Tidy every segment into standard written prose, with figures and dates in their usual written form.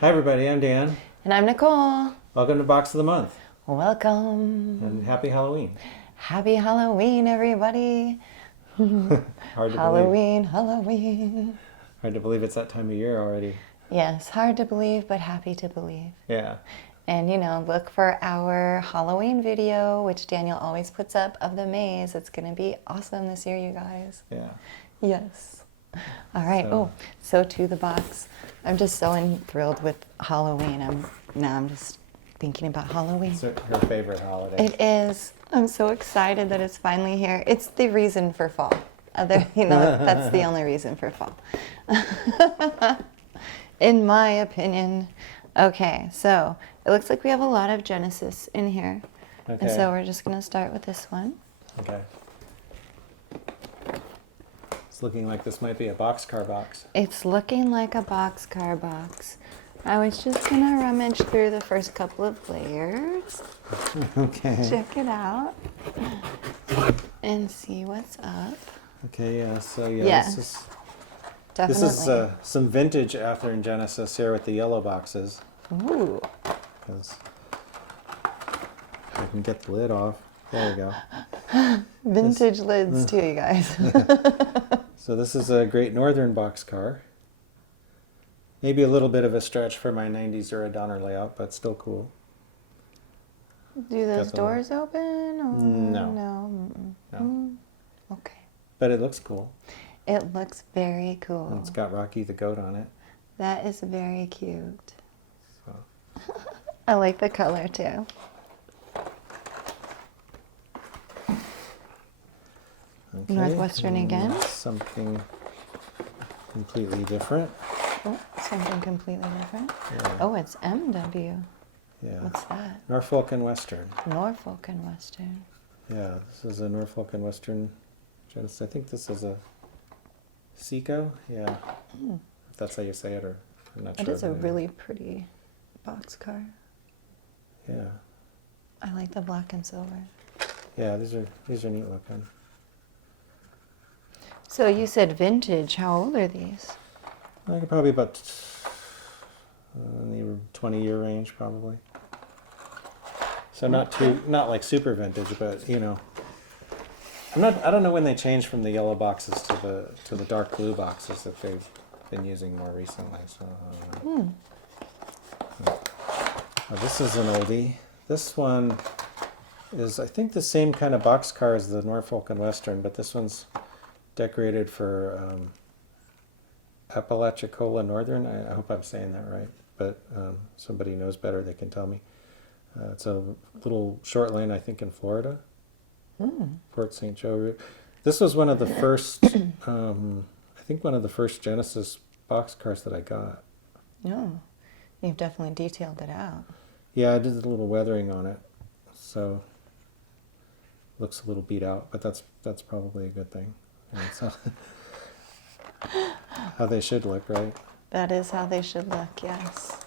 Hi everybody, I'm Dan. And I'm Nicole. Welcome to Box of the Month. Welcome. And happy Halloween. Happy Halloween, everybody. Hard to Halloween, believe. Halloween. Hard to believe it's that time of year already. Yes, hard to believe, but happy to believe. Yeah. And, look for our Halloween video, which Daniel always puts up, of the maze. It's going to be awesome this year, you guys. Yeah. Yes. All right. So to the box. I'm just so thrilled with Halloween. I'm just thinking about Halloween. It's her favorite holiday. It is. I'm so excited that it's finally here. It's the reason for fall. That's the only reason for fall. In my opinion. Okay, so it looks like we have a lot of Genesis in here. Okay. And so we're just going to start with this one. Okay. It's looking like this might be a boxcar box. It's looking like a boxcar box. I was just going to rummage through the first couple of layers. Okay. Check it out. And see what's up. Okay, yeah, so yeah, yes, this is some vintage Athearn Genesis here with the yellow boxes. Ooh. Because I can get the lid off. There we go. Vintage lids too, you guys. So this is a Great Northern boxcar. Maybe a little bit of a stretch for my 90s or a Donner layout, but still cool. Do those doors open? Or No. No. Okay. But it looks cool. It looks very cool. And it's got Rocky the goat on it. That is very cute. So. I like the color too. Okay. Northwestern again. Something completely different. Oh, something completely different. Yeah. Oh, it's MW. Yeah. What's that? Norfolk and Western. Norfolk and Western. Yeah, this is a Norfolk and Western Genesis. I think this is a Seco. Yeah. If that's how you say it, or I'm not sure. It is a really pretty boxcar. Yeah. I like the black and silver. Yeah, these are neat looking. So you said vintage. How old are these? I could probably about in the 20-year range, probably. So not like super vintage, but I don't know when they changed from the yellow boxes to the dark blue boxes that they've been using more recently. So this is an oldie. This one is, I think, the same kind of boxcar as the Norfolk and Western, but this one's decorated for Apalachicola Northern. I hope I'm saying that right, but somebody knows better, they can tell me. It's a little short lane, I think, in Florida. Port St. Joe route. This was one of the first, I think one of the first Genesis boxcars that I got. No, you've definitely detailed it out. Yeah, I did a little weathering on it, so looks a little beat out, but that's probably a good thing. So how they should look, right? That is how they should look, yes.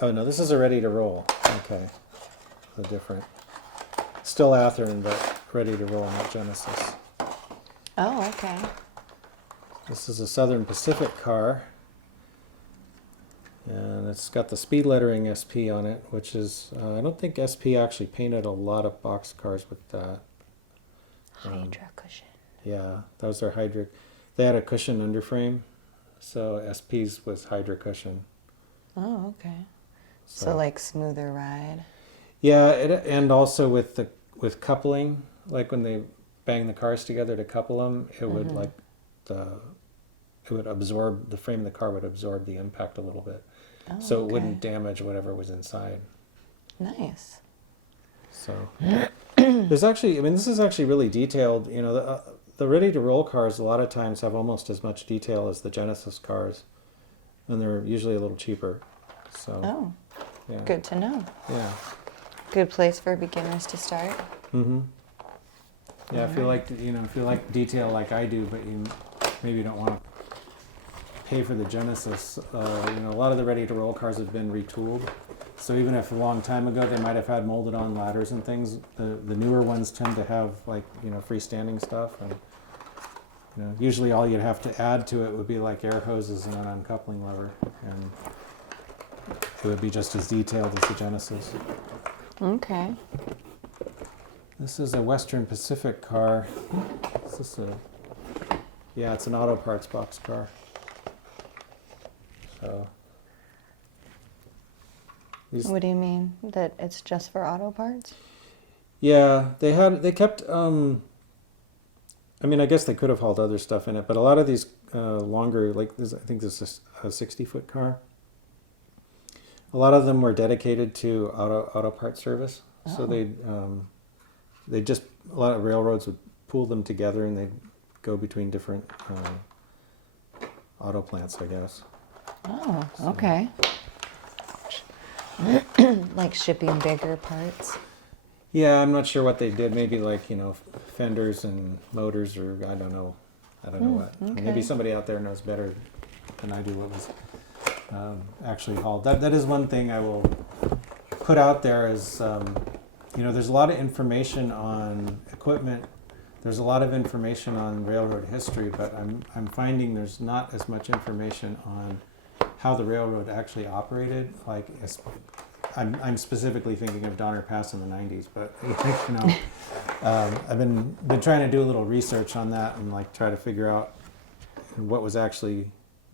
Oh no, this is a ready to roll. Okay, so different. Still Athearn, but ready to roll, not Genesis. Oh, okay. This is a Southern Pacific car, and it's got the speed lettering SP on it, which is, I don't think SP actually painted a lot of boxcars with that. Hydra cushion. Yeah, that was their Hydra. They had a cushion underframe, so SP's was Hydra cushion. Oh, okay. So like smoother ride. Yeah, and also with coupling, like when they bang the cars together to couple them, it would it would absorb, the frame of the car would absorb the impact a little bit, so it wouldn't damage whatever was inside. Nice. So there's actually, this is actually really detailed. The ready to roll cars a lot of times have almost as much detail as the Genesis cars, and they're usually a little cheaper. So yeah. Good to know. Yeah. Good place for beginners to start. Mm-hmm. Yeah, if you like detail like I do, but you maybe don't want to pay for the Genesis, a lot of the ready to roll cars have been retooled. So even if a long time ago they might have had molded on ladders and things, the newer ones tend to have freestanding stuff, and Usually all you'd have to add to it would be like air hoses and an uncoupling lever, and it would be just as detailed as the Genesis. Okay. This is a Western Pacific car. Is this yeah, it's an auto parts boxcar. So. What do you mean? That it's just for auto parts? Yeah, they kept, I mean, I guess they could have hauled other stuff in it, but a lot of these longer, like this, I think this is a 60-foot car. A lot of them were dedicated to auto part service. Oh. So they just, a lot of railroads would pool them together and they'd go between different auto plants, I guess. Oh, okay. Like shipping bigger parts? Yeah, I'm not sure what they did. Maybe like, fenders and motors, or I don't know what. Okay. Maybe somebody out there knows better than I do what was actually hauled. That is one thing I will put out there is, there's a lot of information on equipment. There's a lot of information on railroad history, but I'm finding there's not as much information on how the railroad actually operated. Like, I'm specifically thinking of Donner Pass in the 90s, but I've been trying to do a little research on that and like try to figure out what was actually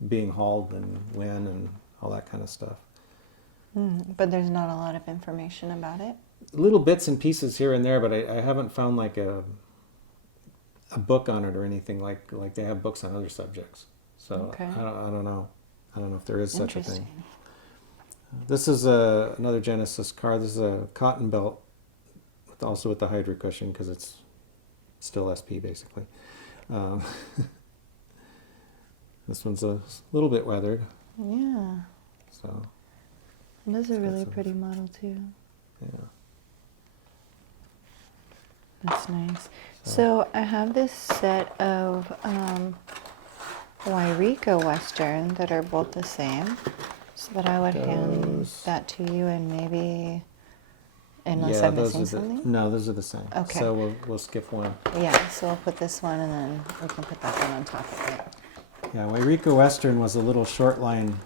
being hauled and when and all that kind of stuff. But there's not a lot of information about it? Little bits and pieces here and there, but I haven't found like a book on it or anything like they have books on other subjects. So okay. I don't know. I don't know if there is such a thing. This is another Genesis car. This is a cotton belt, also with the Hydra cushion because it's still SP basically. This one's a little bit weathered. Yeah. So. This is a really pretty model too. Yeah. That's nice. So I have this set of Yreka Western that are both the same. So that I would hand that to you and maybe, unless I'm missing something? No, those are the same. Okay. So we'll skip one. Yeah, so we'll put this one and then we can put that one on top of it. Yeah, Yreka Western was a little short line,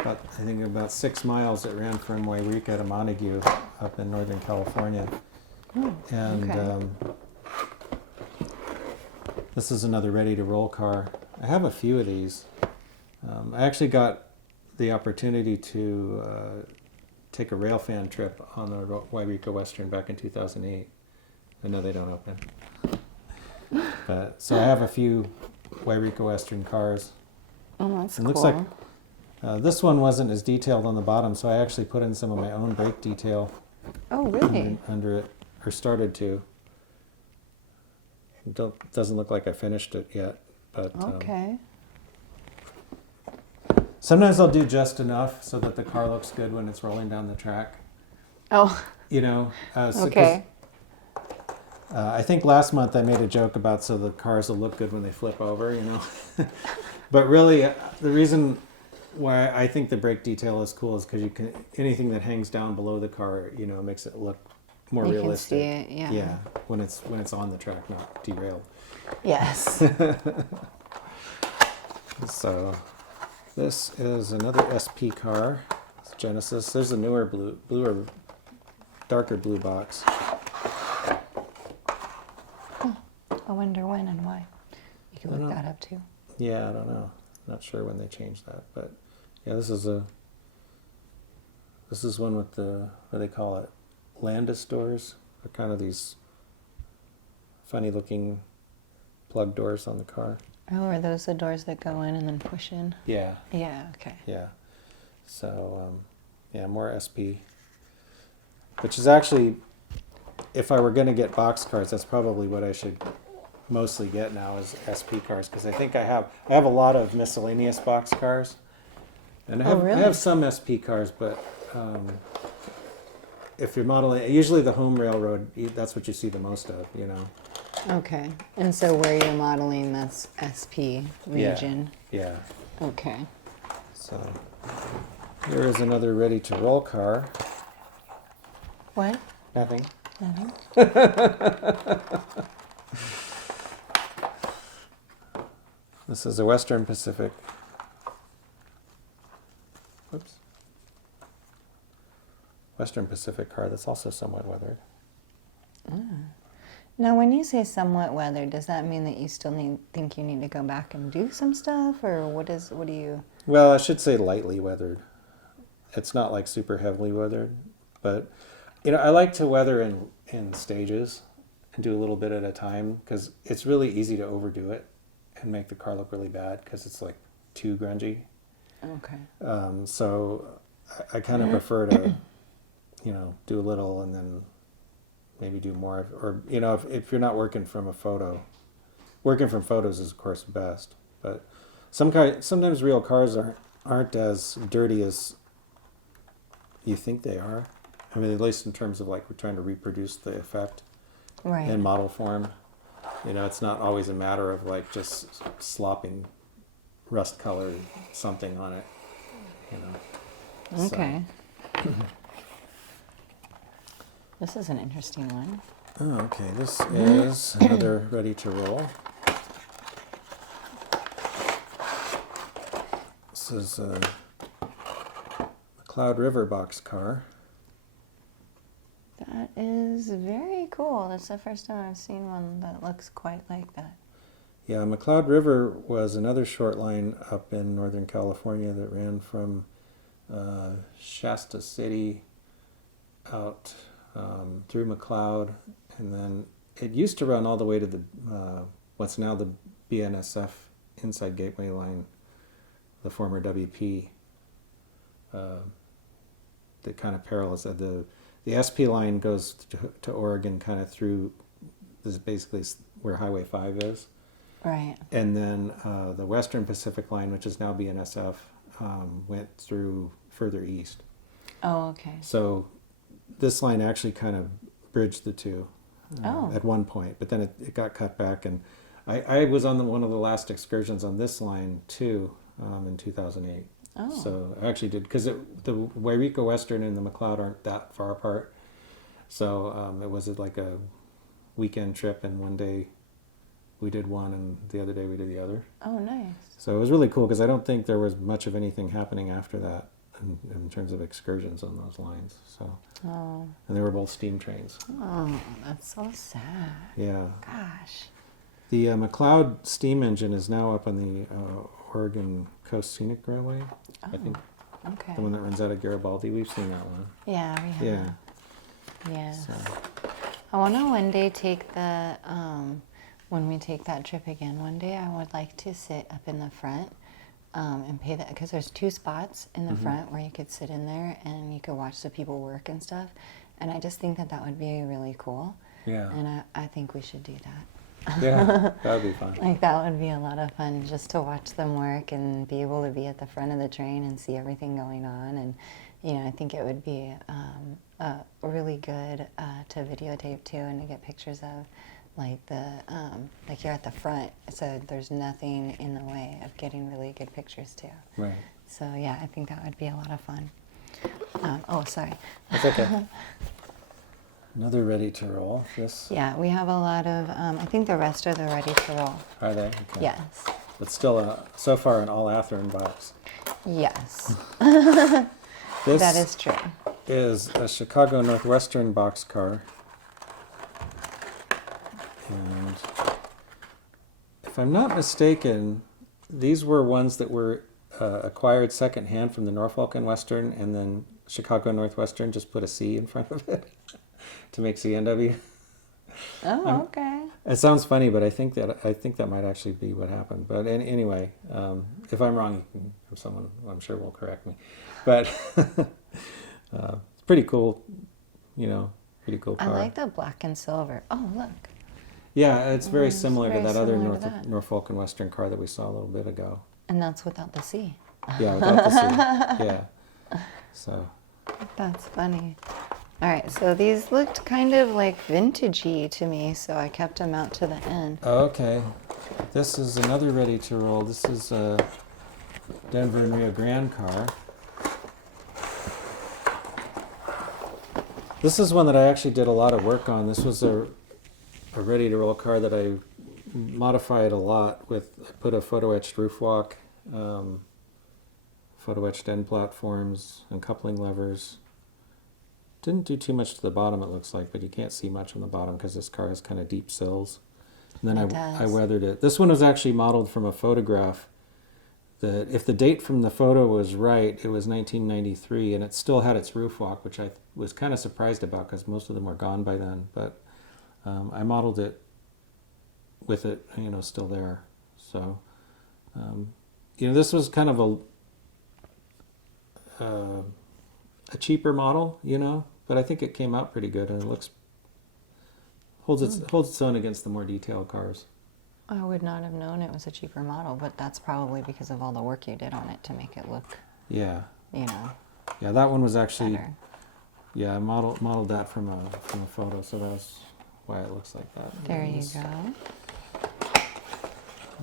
I think about 6 miles. It ran from Yreka to Montague up in Northern California. And this is another ready-to-roll car. I have a few of these. I actually got the opportunity to take a railfan trip on the Yreka Western back in 2008. I know they don't open. But so I have a few Yreka Western cars. Oh, that's cool. It looks like this one wasn't as detailed on the bottom, so I actually put in some of my own brake detail. Oh, really? Under it, or started to. Doesn't look like I finished it yet, but okay. Sometimes I'll do just enough so that the car looks good when it's rolling down the track. Oh. Okay. I think last month I made a joke about so the cars will look good when they flip over, But really, the reason why I think the brake detail is cool is because anything that hangs down below the car, makes it look more realistic. You can see it, yeah. Yeah, when it's on the track, not derailed. Yes. So. This is another SP car. It's Genesis. There's a newer blue or darker blue box. Oh, I wonder when and why. You can look that up too. Yeah, I don't know. Not sure when they changed that, but yeah, this is one with the, what do they call it? Landis doors. They're kind of these funny looking plug doors on the car. Oh, are those the doors that go in and then push in? Yeah. Yeah, okay. Yeah. So, more SP. Which is actually, if I were going to get boxcars, that's probably what I should mostly get now is SP cars. Because I think I have a lot of miscellaneous boxcars. And I have some SP cars, but if you're modeling, usually the home railroad, that's what you see the most of, Okay. And so where you're modeling, that's SP region? Yeah. Okay. So here is another ready-to-roll car. What? Nothing. This is a Western Pacific. Whoops. Western Pacific car that's also somewhat weathered. Now, when you say somewhat weathered, does that mean that you still think you need to go back and do some stuff, or what do you? Well, I should say lightly weathered. It's not like super heavily weathered, but I like to weather in stages and do a little bit at a time, because it's really easy to overdo it and make the car look really bad because it's like too grungy. Okay. So I kind of prefer to, do a little and then maybe do more, or if you're not working from a photo, working from photos is of course best, but sometimes real cars aren't as dirty as you think they are. I mean, at least in terms of like we're trying to reproduce the effect in model form. It's not always a matter of like just slopping rust colored something on it. Okay. So. This is an interesting one. Oh, okay. This is another ready to roll. This is a McCloud River boxcar. That is very cool. That's the first time I've seen one that looks quite like that. Yeah, McCloud River was another short line up in Northern California that ran from Shasta City out through McCloud, and then it used to run all the way to the what's now the BNSF Inside Gateway line, the former WP. That kind of parallels the SP line goes to Oregon, kind of through. This is basically where Highway 5 is. Right. And then the Western Pacific line, which is now BNSF, went through further east. Oh, okay. So this line actually kind of bridged the two at one point, but then it got cut back. And I was on one of the last excursions on this line too in 2008. Oh. So I actually did, because the Yreka Western and the McCloud aren't that far apart. So it was like a weekend trip, and one day we did one and the other day we did the other. Oh, nice. So it was really cool, because I don't think there was much of anything happening after that in terms of excursions on those lines. So, and they were both steam trains. Oh, that's so sad. Yeah. Gosh. The McCloud steam engine is now up on the Oregon Coast Scenic Railway. I think. Okay. The one that runs out of Garibaldi. We've seen that one. Yeah, we have. Yeah. Yeah. So. I want to one day take the, when we take that trip again, one day I would like to sit up in the front and pay that, because there's 2 spots in the front where you could sit in there and you could watch the people work and stuff. And I just think that would be really cool. Yeah. And I think we should do that. Yeah, that would be fun. Like, that would be a lot of fun, just to watch them work and be able to be at the front of the train and see everything going on. And, I think it would be really good to videotape too, and to get pictures of, like like you're at the front, so there's nothing in the way of getting really good pictures too. Right. So yeah, I think that would be a lot of fun. Oh, sorry. That's okay. Another ready to roll. This. Yeah, we have a lot of. I think the rest are the ready to roll. Are they? Okay. Yes. But still, so far, an all-Athearn box. Yes. This That is true. is a Chicago Northwestern boxcar. And if I'm not mistaken, these were ones that were acquired secondhand from the Norfolk and Western, and then Chicago Northwestern just put a C in front of it to make CNW. Oh, okay. It sounds funny, but I think that might actually be what happened. But anyway, if I'm wrong, someone I'm sure will correct me. But it's pretty cool, pretty cool car. I like the black and silver. Oh, look. Yeah, it's very It's similar very to that other similar to that. Norfolk and Western car that we saw a little bit ago. And that's without the C. Yeah, without the C. Yeah. So. That's funny. All right, so these looked kind of like vintagey to me, so I kept them out to the end. Okay. This is another ready to roll. This is a Denver and Rio Grande car. This is one that I actually did a lot of work on. This was a ready to roll car that I modify it a lot with, I put a photo etched roof walk, photo etched end platforms and coupling levers. Didn't do too much to the bottom, it looks like, but you can't see much on the bottom because this car has kind of deep sills. And then I weathered it. This one was actually modeled from a photograph that, if the date from the photo was right, it was 1993, and it still had its roof walk, which I was kind of surprised about because most of them were gone by then. But I modeled it with it, still there. So, this was kind of a cheaper model, but I think it came out pretty good, and it holds its own against the more detailed cars. I would not have known it was a cheaper model, but that's probably because of all the work you did on it to make it look, Yeah, that one was actually better. I modeled that from a photo, so that's why it looks like that. There you go.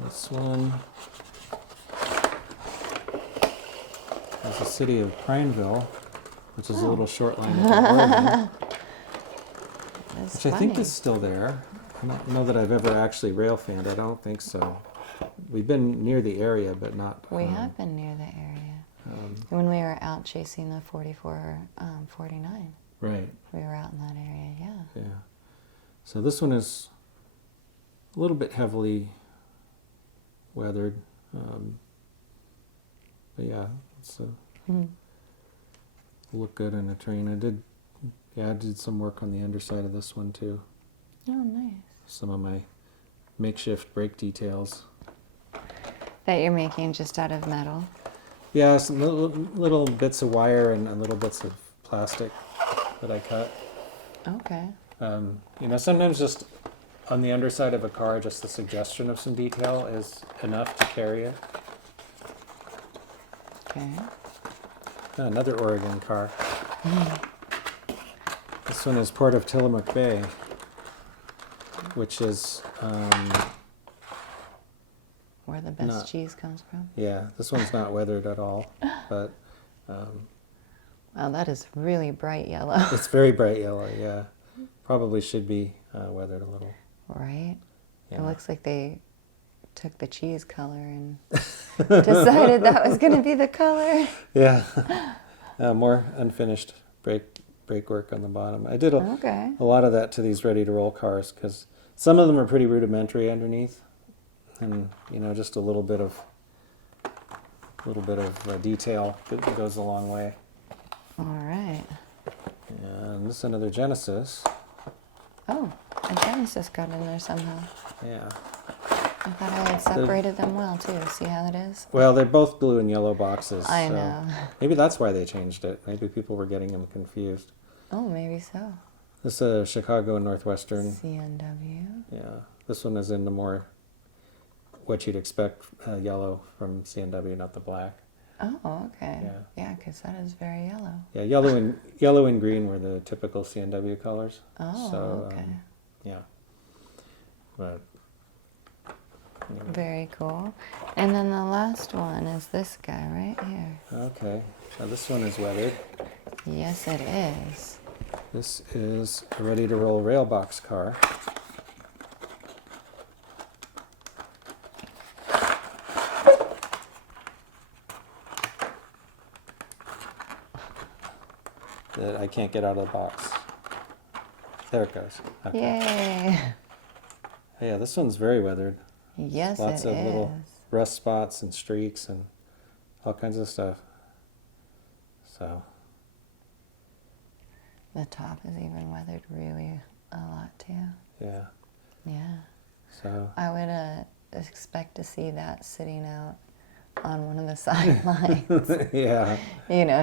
This one is the city of Prineville, which is a little short line of Oregon, which I think is still there. I don't know that I've ever actually rail fanned. I don't think so. We've been near the area, but not. We have been near the area. When we were out chasing the 4449. Right. We were out in that area, yeah. Yeah. So this one is a little bit heavily weathered. But yeah, it's look good in a train. I did some work on the underside of this one too. Oh, nice. Some of my makeshift brake details. That you're making just out of metal? Yeah, some little bits of wire and little bits of plastic that I cut. Okay. Sometimes just on the underside of a car, just the suggestion of some detail is enough to carry it. Okay. Another Oregon car. This one is Port of Tillamook Bay, which is where the best cheese comes from. Yeah, this one's not weathered at all, but wow, that is really bright yellow. It's very bright yellow. Yeah, probably should be weathered a little. Right. Yeah. It looks like they took the cheese color and decided that was going to be the color. Yeah. More unfinished brake work on the bottom. I did a lot of that to these ready-to-roll cars because some of them are pretty rudimentary underneath, and just a little bit of detail that goes a long way. All right. And this is another Genesis. Oh, a Genesis got in there somehow. Yeah. I thought I had separated them well too. See how it is? Well, they're both blue and yellow boxes. I so know. Maybe that's why they changed it. Maybe people were getting them confused. Oh, maybe so. This is a Chicago and Northwestern. CNW. Yeah. This one is in the more what you'd expect yellow from CNW, not the black. Oh, okay. Yeah. Yeah, because that is very yellow. Yeah, yellow and green were the typical CNW colors. Oh, so, okay. Yeah. But anyway. Very cool. And then the last one is this guy right here. Okay. Now this one is weathered. Yes, it is. This is a ready-to-roll RailBox car. That I can't get out of the box. There it goes. Okay. Yay! Yeah, this one's very weathered. Yes, Lots it of is. little rust spots and streaks and all kinds of stuff. So. The top is even weathered really a lot too. Yeah. Yeah. So. I would expect to see that sitting out on one of the sidelines. Yeah.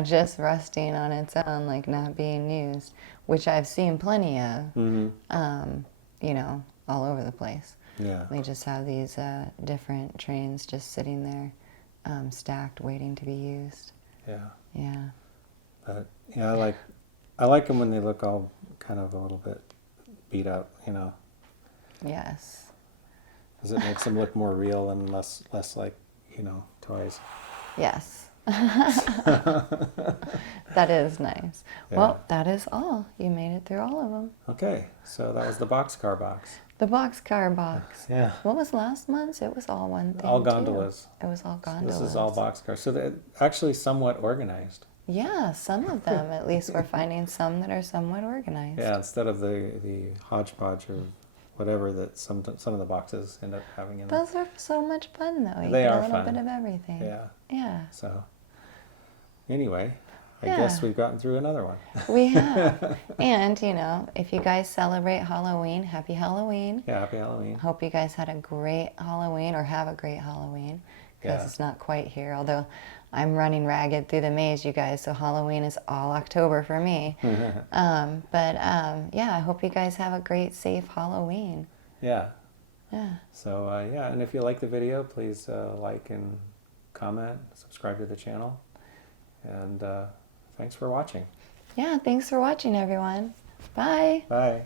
Just rusting on its own, like not being used, which I've seen plenty of, all over the place. Yeah. They just have these different trains just sitting there, stacked, waiting to be used. Yeah. Yeah. But yeah, I like them when they look all kind of a little bit beat up, Yes. because it makes them look more real and less like, toys. Yes. That is nice. Yeah. Well, that is all. You made it through all of them. Okay, so that was the Boxcar box. The boxcar box. Yeah. What was last month's? It was all one thing. All too. gondolas. It was all gondolas. This is all boxcars. So they're actually somewhat organized. Yeah, some of them. At least we're finding some that are somewhat organized. Yeah, instead of the hodgepodge or whatever that some of the boxes end up having in them. Those are so much fun, though. You They get are a little fun. bit of everything. Yeah. Yeah. So anyway, I Yeah. guess we've gotten through another one. We have. And, you know, if you guys celebrate Halloween, happy Halloween. Yeah, happy Halloween. Hope you guys had a great Halloween or have a great Halloween, because Yeah. it's not quite here. Although I'm running ragged through the maze, you guys, so Halloween is all October for me. Yeah, I hope you guys have a great, safe Halloween. Yeah. Yeah. So yeah, and if you like the video, please like and comment, subscribe to the channel, and thanks for watching. Yeah, thanks for watching, everyone. Bye. Bye.